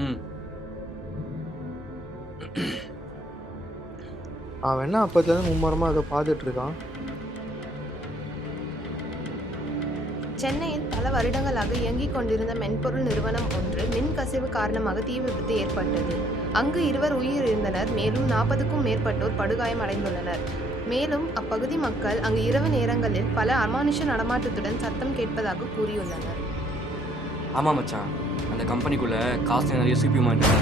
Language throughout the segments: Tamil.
ம். அவன் என்ன அப்போதுலேருந்து மும்மரமாக அதை பார்த்துட்டு இருக்கான். சென்னையில் பல வருடங்களாக இயங்கிக் கொண்டிருந்த மென்பொருள் நிறுவனம் ஒன்று மின் கசிவு காரணமாக தீ விபத்து ஏற்பட்டது. அங்கு 2 உயிரிழந்தனர். மேலும் 40க்கும் மேற்பட்டோர் படுகாயமடைந்துள்ளனர். மேலும் அப்பகுதி மக்கள் அங்கு இரவு நேரங்களில் பல அமானுஷ நடமாட்டத்துடன் சத்தம் கேட்பதாக கூறியுள்ளனர். ஆமாம் மச்சான், அந்த கம்பெனிக்குள்ளே காசு நிறைய சிபி மாட்டேன்.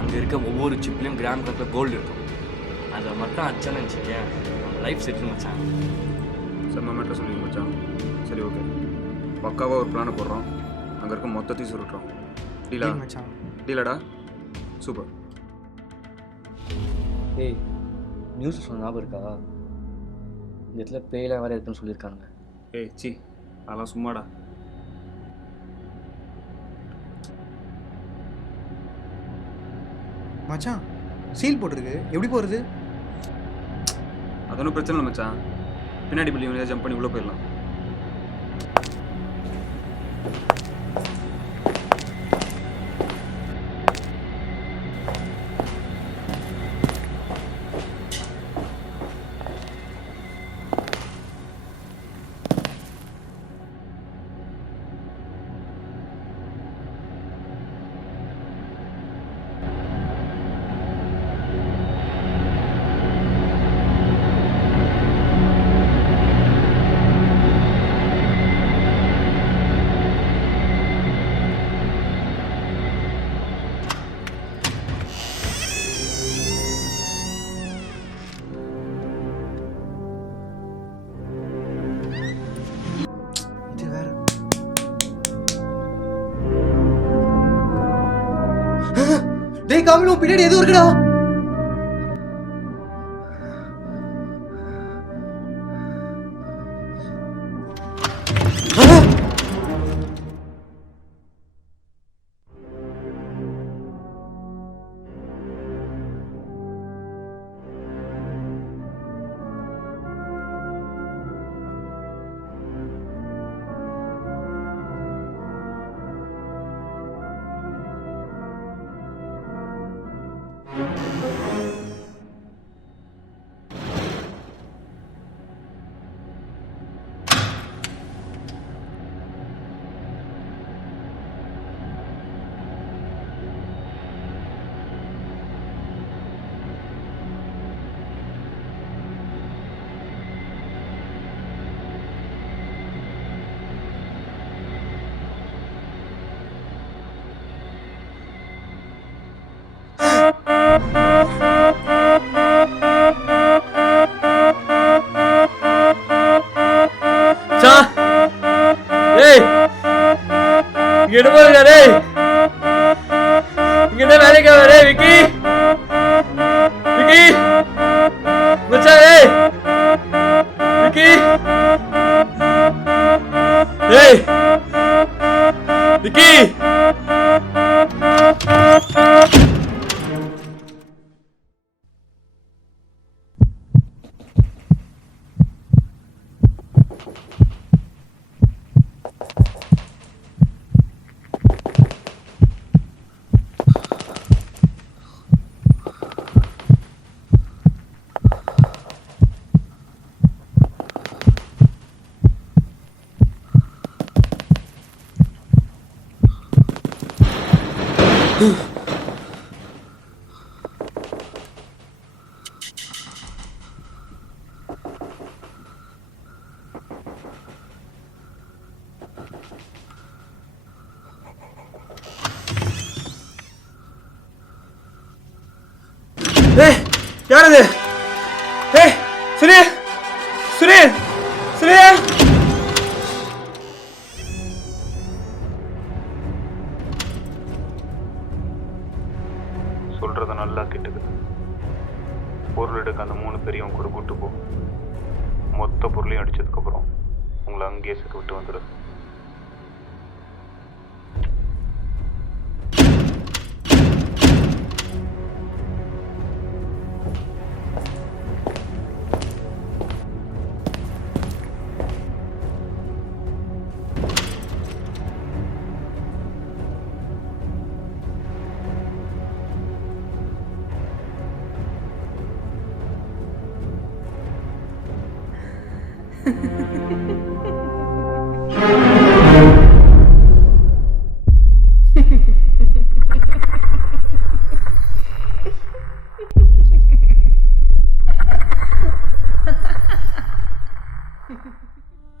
அங்கே இருக்க ஒவ்வொரு சிப்லையும் கிராம் கணக்கில் கோல்டு இருக்கும். அதை மட்டும் அச்சான்னு வச்சுக்கேன், நம்ம லைஃப் செட்டில் மச்சான். செம்ம மேட்டர் சொல்லிங்க மச்சான். சரி ஓகே, பக்காவாக ஒரு பிளானை போடுறோம். அங்கே இருக்க மொத்தத்தையும் சுருட்டுறோம். டீலா மச்சான்? டீலாடா, சூப்பர். ஏய், நியூஸ் சொன்ன ஞாபகம் இருக்கா? இந்த இடத்துல பேயெல்லாம் வேறு இருக்குன்னு சொல்லியிருக்காங்க. ஏய் சி, அதெல்லாம் சும்மாடா. மச்சான் சீல் போட்டிருக்கு, எப்படி போகிறது? அது ஒன்றும் பிரச்சனை இல்லை மச்சான். பின்னாடி பில்டிங் ஜம்ப் பண்ணி உள்ளே போயிடலாம். இது வேற. டேய் காமிலோ, பின்னாடி எதுவும் இருக்குடா. ஏய், இங்க என்ன பாருங்க. டேய், இங்க என்ன வேலைக்கு வர? விக்கி, விக்கி மச்சான். ஏய் விக்கி, ஏய் விக்கி. ஏய், யார் அது? ஏய் சுரேஷ், சுரேஷ், சுரேஷ். சொல்கிறத நல்லா கேட்டுக்குது. பொருள் எடுக்க அந்த 3 பேரையும் கூட கூட்டு போ. மொத்த பொருளையும் அடித்ததுக்கப்புறம் உங்களை அங்கேயே சேர்க்க விட்டு வந்துடு.